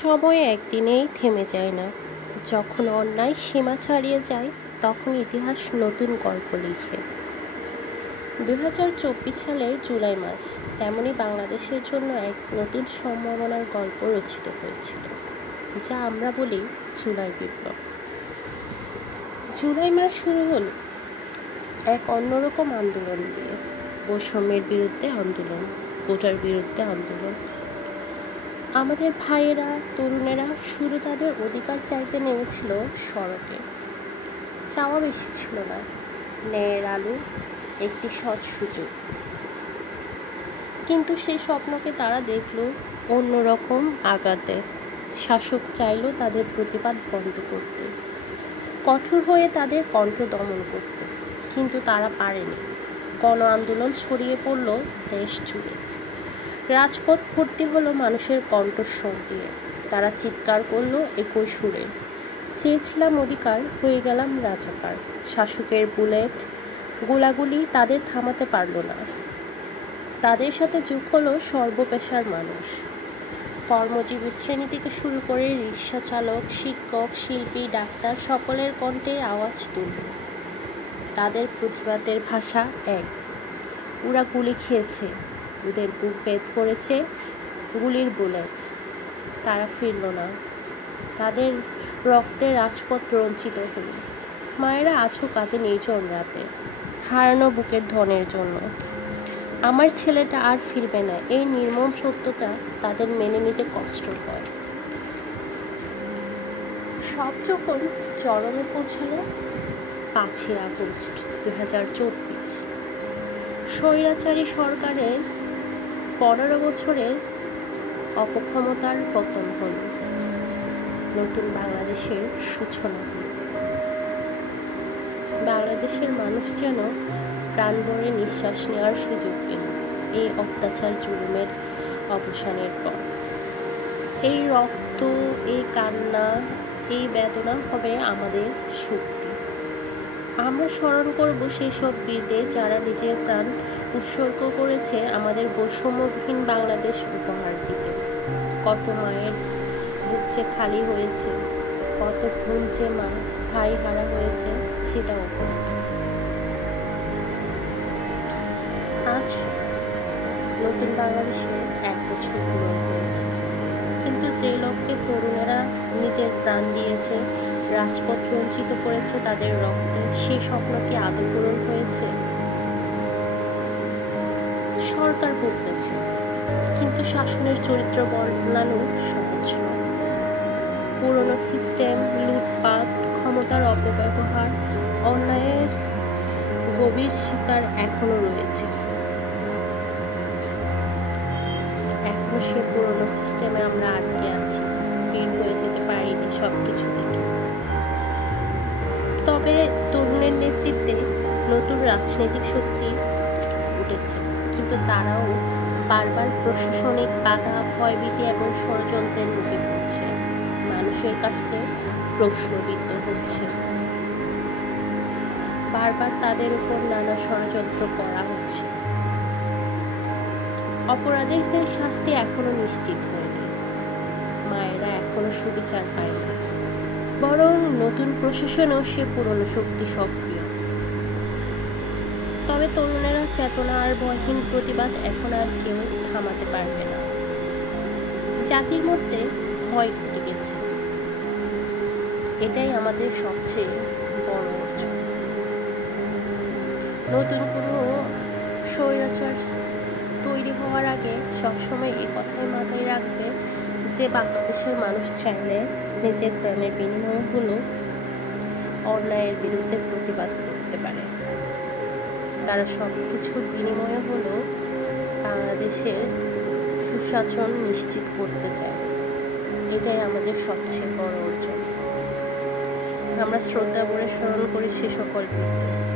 সময় একদিনেই থেমে যায় না। যখন অন্যায় সীমা ছাড়িয়ে যায়, তখন ইতিহাস নতুন গল্প লিখে। 2024 সালের জুলাই মাস তেমনই বাংলাদেশের জন্য এক নতুন সম্ভাবনার গল্প রচিত হয়েছিল, যা আমরা বলি জুলাই বিপ্লব। জুলাই মাস শুরু হলো এক অন্যরকম আন্দোলন দিয়ে। বৈষম্যের বিরুদ্ধে আন্দোলন, কোটার বিরুদ্ধে আন্দোলন। আমাদের ভাইয়েরা, তরুণেরা শুধু তাদের অধিকার চাইতে নেমেছিল সড়কে। চাওয়া বেশি ছিল না, ন্যায়ের আলো, একটি সৎ সুযোগ। কিন্তু সেই স্বপ্নকে তারা দেখল অন্যরকম আঘাতে। শাসক চাইল তাদের প্রতিবাদ বন্ধ করতে, কঠোর হয়ে তাদের কণ্ঠ দমন করতে, কিন্তু তারা পারেনি। গণ আন্দোলন ছড়িয়ে পড়ল দেশ জুড়ে। রাজপথ ভর্তি হলো মানুষের কণ্ঠস্বর দিয়ে। তারা চিৎকার করলো একই সুরে, চেয়েছিলাম অধিকার, হয়ে গেলাম রাজাকার। শাসকের বুলেট, গোলাগুলি তাদের থামাতে পারল না। তাদের সাথে যোগ হলো সর্বপেশার মানুষ। কর্মজীবী শ্রেণী থেকে শুরু করে রিক্সা চালক, শিক্ষক, শিল্পী, ডাক্তার, সকলের কণ্ঠে আওয়াজ তুলল। তাদের প্রতিবাদের ভাষা এক। ওরা গুলি খেয়েছে, ওদের বুক ভেদ করেছে গুলির বুলেট। তারা ফিরল না। তাদের রক্তে রাজপথ রঞ্চিত হল। মায়েরা আজও কাঁদে নির্জন রাতে, হারানো বুকের ধনের জন্য। আমার ছেলেটা আর ফিরবে না, এই নির্মম সত্যটা তাদের মেনে নিতে কষ্ট হয়। সব যখন চরমে পৌঁছালো 5ই আগস্ট 2024, স্বৈরাচারী সরকারের 15 বছরের অপক্ষমতার পতন হল। নতুন বাংলাদেশের সূচনা হল। বাংলাদেশের মানুষ যেন প্রাণ ভরে নিঃশ্বাস নেওয়ার সুযোগ পেল এই অত্যাচার জুলুমের অবসানের পর। এই রক্ত, এই কান্না, এই বেদনা হবে আমাদের শক্তি। আমরা স্মরণ করব সেই সব বীরদের যারা নিজের প্রাণ উৎসর্গ করেছে আমাদের বৈষম্যহীন বাংলাদেশ উপহার দিতে। কত মায়ের বুক যে খালি হয়েছে, কত বোন যে মা ভাই হারা হয়েছে, সেটাও বলতে। আজ নতুন বাংলাদেশে 1 বছর পূরণ হয়েছে, কিন্তু যে লক্ষ্যে তরুণেরা নিজের প্রাণ দিয়েছে, রাজপথ রঞ্চিত করেছে তাদের রক্তে, সেই স্বপ্ন কি আদৌ পূরণ হয়েছে? সরকার বদলেছে, কিন্তু শাসনের চরিত্র বদলানো সহজ নয়। পুরনো সিস্টেম, লুটপাট, ক্ষমতার অপব্যবহার, অন্যায়ের গভীর শিকার এখনো রয়েছে। এখনো সে পুরনো সিস্টেমে আমরা আটকে আছি, বের হয়ে যেতে পারিনি সবকিছু থেকে। তবে তরুণের নেতৃত্বে নতুন রাজনৈতিক শক্তি উঠেছে, কিন্তু তারাও বারবার প্রশাসনিক বাধা, ভয়ভীতি এবং ষড়যন্ত্রের মুখে পড়ছে। মানুষের কাছে প্রশ্নবিদ্ধ হচ্ছে। বারবার তাদের উপর নানা ষড়যন্ত্র করা হচ্ছে। অপরাধীদের শাস্তি এখনো নিশ্চিত হয়নি। মায়েরা এখনো সুবিচার পায় না, বরং নতুন প্রশাসনেও সে পুরনো শক্তি সক্রিয়। তবে তরুণেরা চেতনা আর ভয়হীন প্রতিবাদ এখন আর কেউ থামাতে পারবে না। জাতির মধ্যে ভয় কেটে গেছে, এটাই আমাদের সবচেয়ে বড় অর্জন। নতুন কোনো স্বৈরাচার তৈরি হওয়ার আগে সবসময় এই কথাই মাথায় রাখবে যে বাংলাদেশের মানুষ চাইলে নিজের প্রাণের বিনিময় হলো অন্যায়ের বিরুদ্ধে প্রতিবাদ করতে পারে। তারা সব কিছুর বিনিময়ে হলো বাংলাদেশের সুশাসন নিশ্চিত করতে চায়। এটাই আমাদের সবচেয়ে বড় অর্জন। আমরা শ্রদ্ধা ভরে স্মরণ করি সে সকল বীরদের।